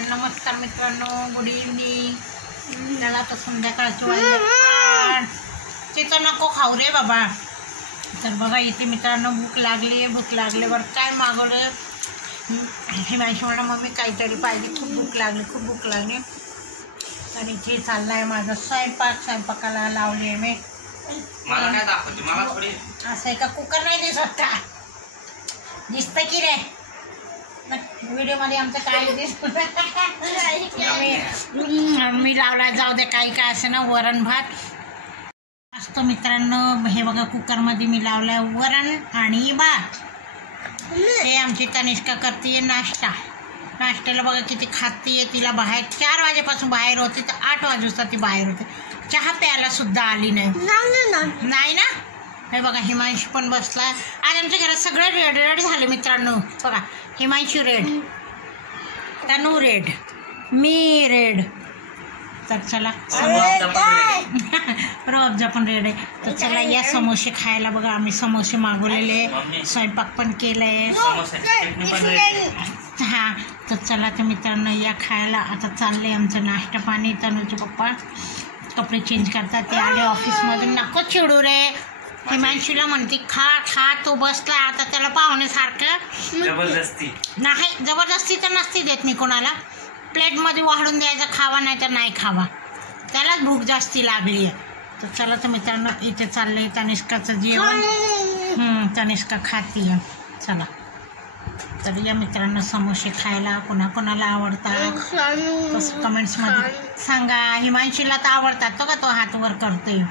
नमस्कार मित्रांनो, good evening. त्याला तर संध्याकाळचं वाजले. तिथं नको खाऊ रे बाबा. तर बघा इथे मित्रांनो भूक लागली बरं काय मागवलं हे माहिती मला मम्मी काहीतरी पाहिजे. खूप भूक लागली. तर इथे चालला आहे माझा स्वयंपाकाला लावले मी. मला काय दाखवते मला थोडी असं आहे का? कुकर नाही दिसत का? दिसतं की रे व्हिडिओ मध्ये आमचं काय दिसत मी लावला. जाऊ दे काही काय असं ना. वरण भात असतो मित्रांनो. हे बघा कुकरमध्ये मी लावलाय वरण आणि भात. हे आमची तनिष्का करते नाश्त्याला बघा किती खाते. तिला बाहेर 4 वाजेपासून बाहेर होती तर 8 वाजता ती बाहेर होते. चहा प्यायला सुद्धा आली नाही ना. हे बघा हिमांशू पण बसला. आज आमच्या घरात सगळं रेड झालं मित्रांनो. बघा हिमांशू रेड, तनू रेड, मी रेड. तर चला रोबजा पण रेड आहे. तर चला या समोसे खायला. बघा आम्ही समोसे मागवलेले, स्वयंपाक पण केलंय. हां तर चला तर मित्रांनो या खायला. आता चाललंय आमचं नाश्ता पाणी. तनूचे पप्पा कपडे चेंज करतात. ते आले ऑफिसमधून. नको चिडू रे. हिमांशूला म्हणते खा तो बसला. आता त्याला पाहुण्यासारखं जबरदस्ती तर नसती देत मी कोणाला. प्लेटमध्ये वाढून द्यायचं, खावा नाही तर नाही खावा. त्यालाच भूक जास्ती लागली आहे. तर चला तर मित्रांनो इथे चाललंय तनिष्काचं जेवण. तनिष्का खाती आहे. चला तर या मित्रांनो समोसे खायला. कोणाला आवडतात कसं कमेंट्समध्ये सांगा. हिमांशीला तर आवडतात. तो का तो हात वर करतोय.